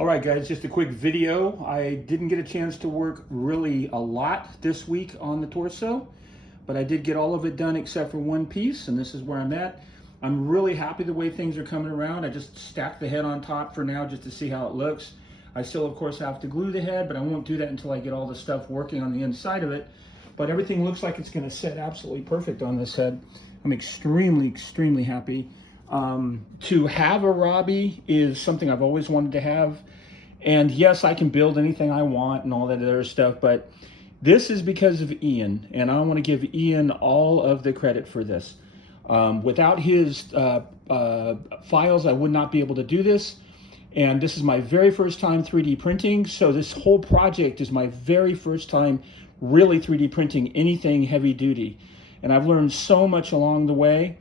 All right, guys, just a quick video. I didn't get a chance to work really a lot this week on the torso, but I did get all of it done except for one piece, and this is where I'm at. I'm really happy the way things are coming around. I just stacked the head on top for now just to see how it looks. I still, of course, have to glue the head, but I won't do that until I get all the stuff working on the inside of it. But everything looks like it's going to set absolutely perfect on this head. I'm extremely happy. To have a Robbie is something I've always wanted to have. And yes, I can build anything I want and all that other stuff, but this is because of Ian, and I want to give Ian all of the credit for this. Without his files, I would not be able to do this. And this is my very first time 3D printing, so this whole project is my very first time really 3D printing anything heavy duty. And I've learned so much along the way.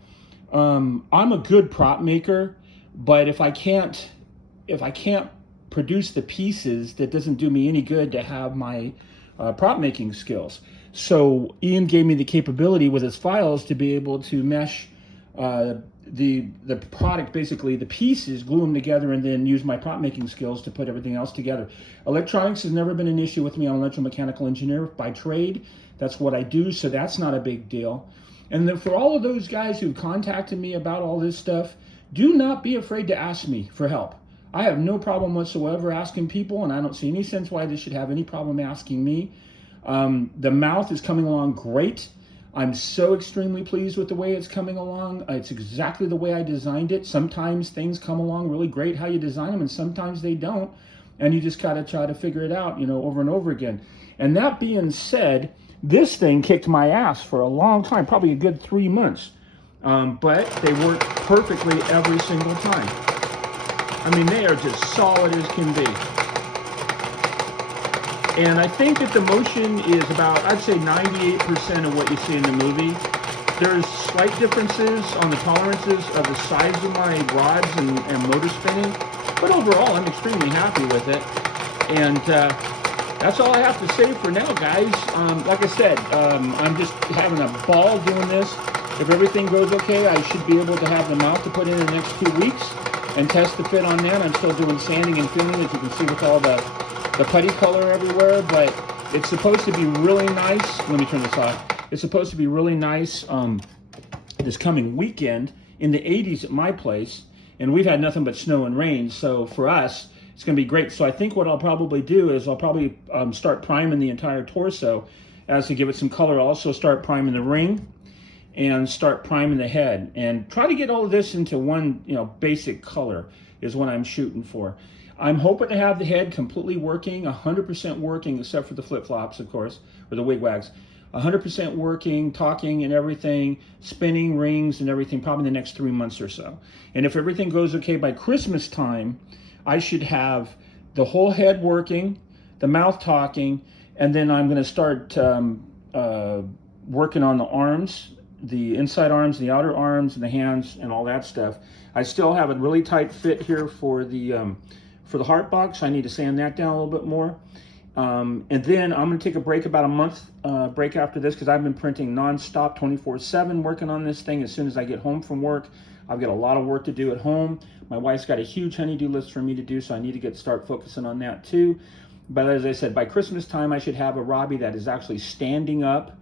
I'm a good prop maker, but if I can't produce the pieces, that doesn't do me any good to have my prop making skills. So Ian gave me the capability with his files to be able to mesh the product, basically the pieces, glue them together, and then use my prop making skills to put everything else together. Electronics has never been an issue with me. I'm an electromechanical engineer by trade. That's what I do, so that's not a big deal. And then for all of those guys who contacted me about all this stuff, do not be afraid to ask me for help. I have no problem whatsoever asking people, and I don't see any sense why they should have any problem asking me. The mouth is coming along great. I'm so extremely pleased with the way it's coming along. It's exactly the way I designed it. Sometimes things come along really great how you design them, and sometimes they don't. And you just gotta try to figure it out, over and over again. And that being said, this thing kicked my ass for a long time, probably a good 3 months. But they work perfectly every single time. I mean, they are just solid as can be. And I think that the motion is about, I'd say 98% of what you see in the movie. There's slight differences on the tolerances of the size of my rods and motor spinning. But overall, I'm extremely happy with it. And that's all I have to say for now, guys. Like I said, I'm just having a ball doing this. If everything goes okay, I should be able to have the mouth to put in the next 2 weeks and test the fit on that. I'm still doing sanding and filling, as you can see with all the putty color everywhere, but it's supposed to be really nice. Let me turn this off. It's supposed to be really nice this coming weekend in the 80s at my place, and we've had nothing but snow and rain, so for us, it's going to be great. So I think what I'll probably do is I'll probably start priming the entire torso as to give it some color. I'll also start priming the ring and start priming the head and try to get all of this into one, basic color is what I'm shooting for. I'm hoping to have the head completely working, 100% working, except for the flip-flops, of course, or the wig-wags. 100% working, talking and everything, spinning rings and everything, probably in the next 3 months or so. And if everything goes okay by Christmas time, I should have the whole head working, the mouth talking, and then I'm going to start working on the arms, the inside arms, the outer arms, and the hands, and all that stuff. I still have a really tight fit here for the heart box. I need to sand that down a little bit more. And then I'm going to take a break, about a month break after this, because I've been printing nonstop 24/7 working on this thing. As soon as I get home from work, I've got a lot of work to do at home. My wife's got a huge honey-do list for me to do, so I need to start focusing on that too. But as I said, by Christmas time, I should have a Robbie that is actually standing up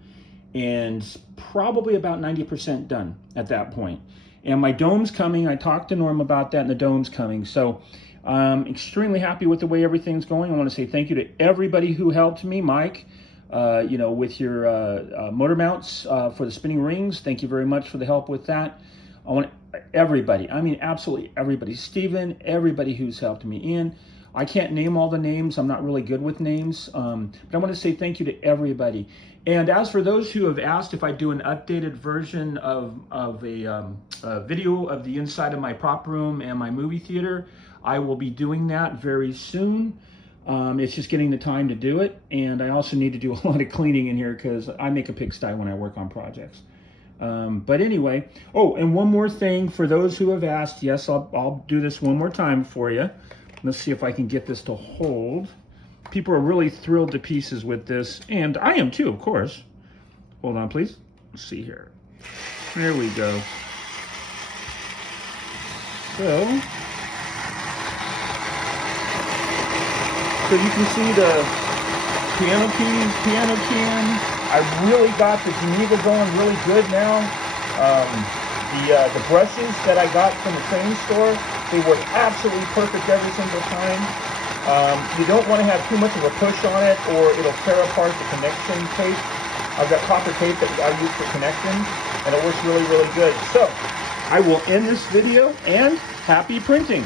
and probably about 90% done at that point. And my dome's coming. I talked to Norm about that, and the dome's coming. So I'm extremely happy with the way everything's going. I want to say thank you to everybody who helped me. Mike, with your motor mounts for the spinning rings. Thank you very much for the help with that. I want everybody, I mean absolutely everybody. Steven, everybody who's helped me. Ian, I can't name all the names. I'm not really good with names. But I want to say thank you to everybody. And as for those who have asked if I do an updated version of a video of the inside of my prop room and my movie theater, I will be doing that very soon. It's just getting the time to do it. And I also need to do a lot of cleaning in here because I make a pigsty when I work on projects. But anyway, oh, and one more thing for those who have asked. Yes, I'll do this one more time for you. Let's see if I can get this to hold. People are really thrilled to pieces with this, and I am too, of course. Hold on, please. Let's see here. There we go. So, So you can see the piano keys, piano can. I really got the Geneva going really good now. The brushes that I got from the training store, they work absolutely perfect every single time. You don't want to have too much of a push on it or it'll tear apart the connection tape. I've got copper tape that I use for connections and it works really, really good. So I will end this video and happy printing.